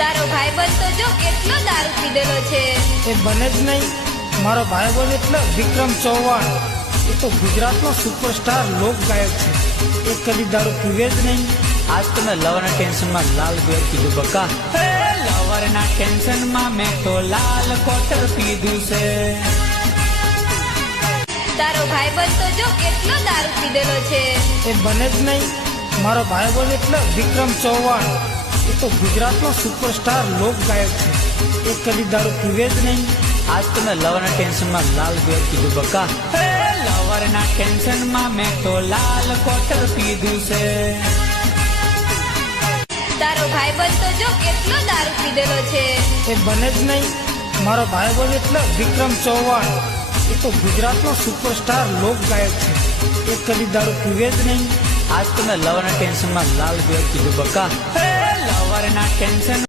તારો ભાઈબંધ તો જો કેટલો દારૂ પીધેલો છે. એ બને જ નહીં. મારો ભાઈબંધ એટલે વિક્રમ ચૌહાણ. એ તો ગુજરાતનો સુપરસ્ટાર લોક ગાયક છે. એ કદી દારૂ પીવે જ નહીં. આજ તમે લવરના ટેન્શનમાં લાલ બિયર પીધું બકા. લવરના ટેન્શનમાં મેં તો લાલ કોટર પીધું છે. તારો ભાઈબંધ તો જો કેટલો દારૂ પીધેલો છે. એ બને જ નહીં. મારો ભાઈબંધ એટલે વિક્રમ ચૌહાણ. એ તો ગુજરાતનો સુપરસ્ટાર લોક ગાયક છે. એ કદી દારૂ પીવે જ નહીં. આજ તમે લવરના ટેન્શનમાં લાલ બિયર પીધું બકા. લવરના ટેન્શનમાં મેં તો લાલ કોટર પીધું છે. તારો ભાઈબંધ તો જો કેટલો દારૂ પીધેલો છે. એ બને જ નહીં. મારો ભાઈબંધ એટલે વિક્રમ ચૌહાણ. એ તો ગુજરાતનો સુપરસ્ટાર લોક ગાયક છે. એ કદી દારૂ પીવે જ નહીં. આજ તમે લવરના ટેન્શનમાં લાલ બિયર પીધું બકા. લવરના ટેન્શન